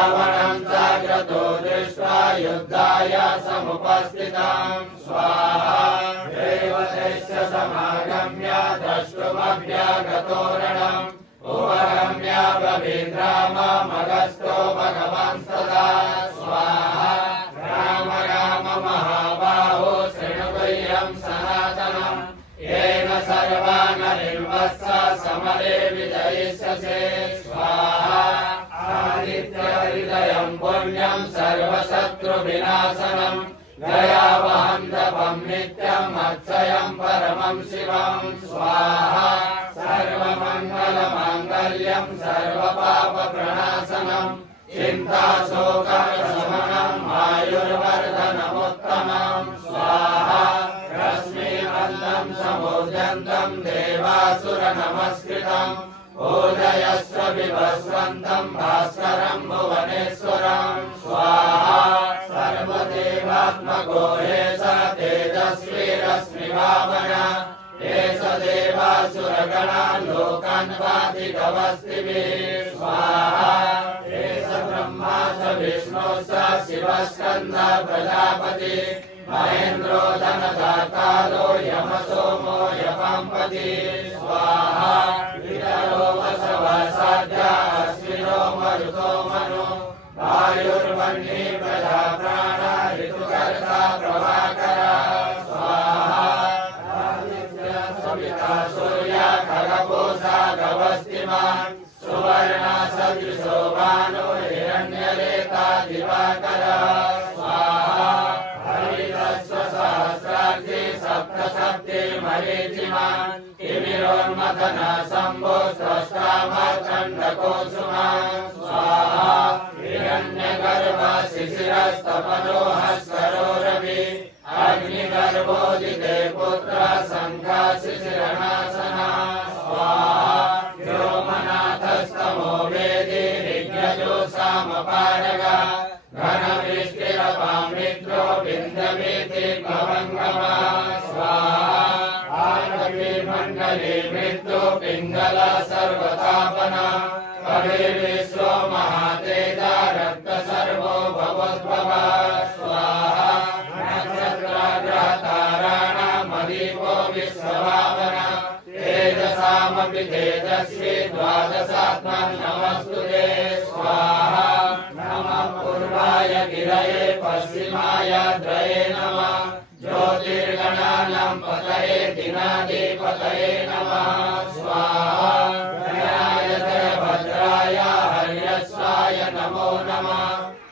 रावणं जाग्रतो दृष्ट्वा युद्धाय समुपस्थितं स्वाहा देवतैश्च समागम्य द्रष्टुमभ्यागतो रणम् उपगम्य ब्रवीद्राममगस्तो भगवान् सदा स्वाहा राम राम महाबाहो शृणुगुह्यं सनातनम् येन सर्वानरिर्वत्स समरे विजयिष्यसे स्वाहा आदित्यहृदयं पुण्यं सर्वशत्रुविनाशनम् दयावहं जपं नित्यम् अक्षयं परमं शिवं स्वाहा सर्वमङ्गलमाङ्गल्यं सर्वपापप्रणाशनम् चिन्ताशोकशमनम् आयुर्वर्धनमुत्तमं स्वाहा रश्मिवन्तं समोजन्तं देवासुरनमस्कृतं पूजयस्व विभस्वन्तं भास्करं भुवनेश्वरं स्वाहा सर्वदेवात्मको एष तेजस्वी रश्मिभावन एष देवासुरगणान् लोकान् वाति गवस्तिभिः स्वाहा एष ब्रह्मा च विष्णुः च शिवस्कन्दः प्रजापति महेन्द्रो धनदातारो यमसोमो यपाम्पति स्वाहा वितरो वसवसाद्य अश्विनो मरुतो मनु वायुर्वह्नि प्रजा प्राण ऋतुकर्ता प्रभाकर स्वाहा आदित्य सविता सूर्य खगपूषा गवस्तिमान् सुवर्णा सदृशो भानु हिरण्यरेता दिवाकर स्वाहा हरितस्व सहस्राक्षी सप्तशक्ति मरीचिमान् तिमिरोन्मथना शम्भो स्रष्टा मार्कण्डकोसुमान् स्वाहा हिरण्यगर्भ शिशिरस्तपनो हस्करो रवि अग्निगर्भोदिते पुत्र शङ्खा शिशिरनाशना स्वाहा व्योमनाथस्तमो वेदी ऋग्यजो सामपारग घनवृष्टिरपामित्रो बिन्दवीति भवङ्गमा स्वाहा आरवी मण्डली मृत्यु पिङ्गल सर्वतापना कविर्विश्व महातेजा रक्त सर्वो भवद्भव स्वाहा नक्षत्रग्रहताराणामदीपो विश्वभावना तेजसामपि तेजस्वी द्वादशात्मन्नमस्तुते स्वाहा नमः पूर्वाय गिरये पश्चिमाय द्रये नमः ज्योतिर्गणानां पतये दिनाधिपतये नमः स्वाहा जयाय जयभद्राय हर्यश्वाय नमो नमः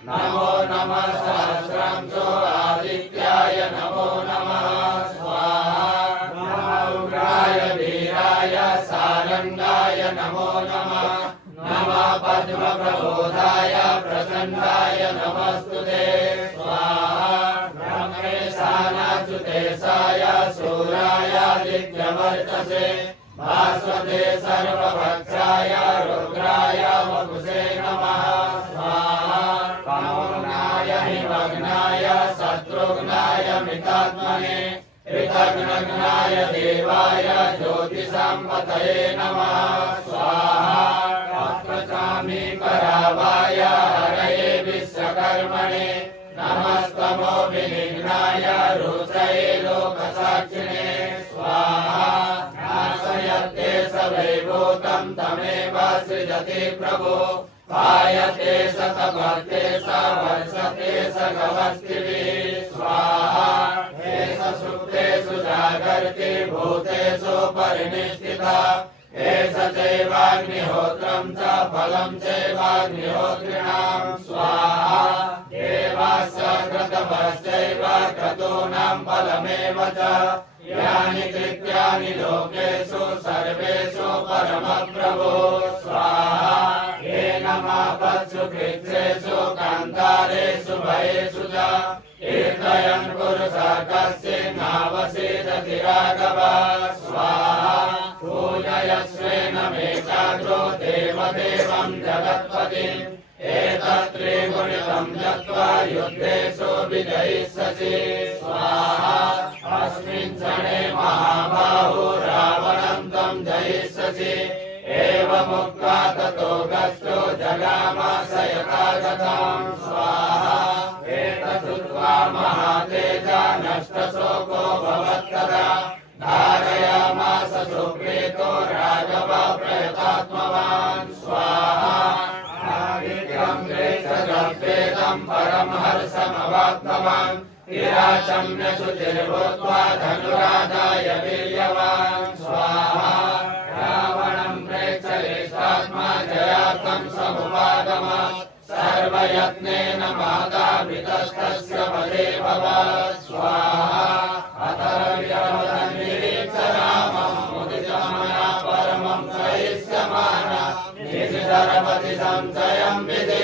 नमो नमः सहस्रांशो आदित्याय नमो नमः स्वाहा नमः उग्राय वीराय सारंगाय नमो नमः नमः पद्मप्रबोधाय प्रचण्डाय नमस्तुते स्वाहा ब्रह्मेशानाच्युतेशाय शूराय दिव्यवर्चसे भास्वते सर्वभक्षाय रुद्राय वपुषे नमः स्वाहा पवनाय हिमग्नाय शत्रुघ्नाय मितात्मने कृतघ्नघ्नाय देवाय ज्योतिषाम्पतये नमः स्वाहा पत्रचामीकरावाय हरये विश्वकर्मणे नमस्तमो विनिघ्नाय रुद्रये लोकसाक्षिणे स्वाहा नाशयते सवैभूतं तमेव सृजति प्रभो पायते सतभक्ते स वर्षते स गवस्तिभिः स्वाहा एष सुप्तेषु जागर्ति भूतेषु परिनिष्ठितः एष चैवाग्निहोत्रं च फलं चैवाग्निहोत्रिणां स्वाहा देवास्य क्रतवश्चैव क्रतूनां फलमेव च यानि कृत्यानि लोकेषु सर्वेषु परमप्रभो स्वाहा येन मापत्सु कृच्छ्रेषु कान्तारेषु भयेषु च कीर्तयन् पुरुषः कश्चिन्नावसीदति राघव स्वाहा पूजयस्वेन मेकाग्रो देवदेवं जगत्पतिम् एतत्त्रिगुणितं जत्वा युद्धेषु विजयिष्यसि स्वाहा अस्मिन् क्षणे महाबाहो रावणं तं जयिष्यसि एव एवमुक्त्वा ततो गच्छो जगामास यथा गतं स्वाहा एतच्छ्रुत्वा महातेजा नष्टशोको भवत्तदा धारयामास सुप्रीतो राघव प्रयतात्मवान् स्वाहा आदित्यं प्रेक्षजपेदं परमहर्षमवाप्तवान् विराचम्य शुचिर्भूत्वा धनुराधाय वीर्यवान् स्वाहा रावणं प्रेक्षयेष्टात्मा जयार्थं समुपागमत् सर्वयत्नेन मातापितस्तस्य वधे भवत् स्वाहा अतर्व्यवदन्निरीक्ष रामं मुदितमया परमं प्रयिष्यमाण निजधर्मति संशयं विधे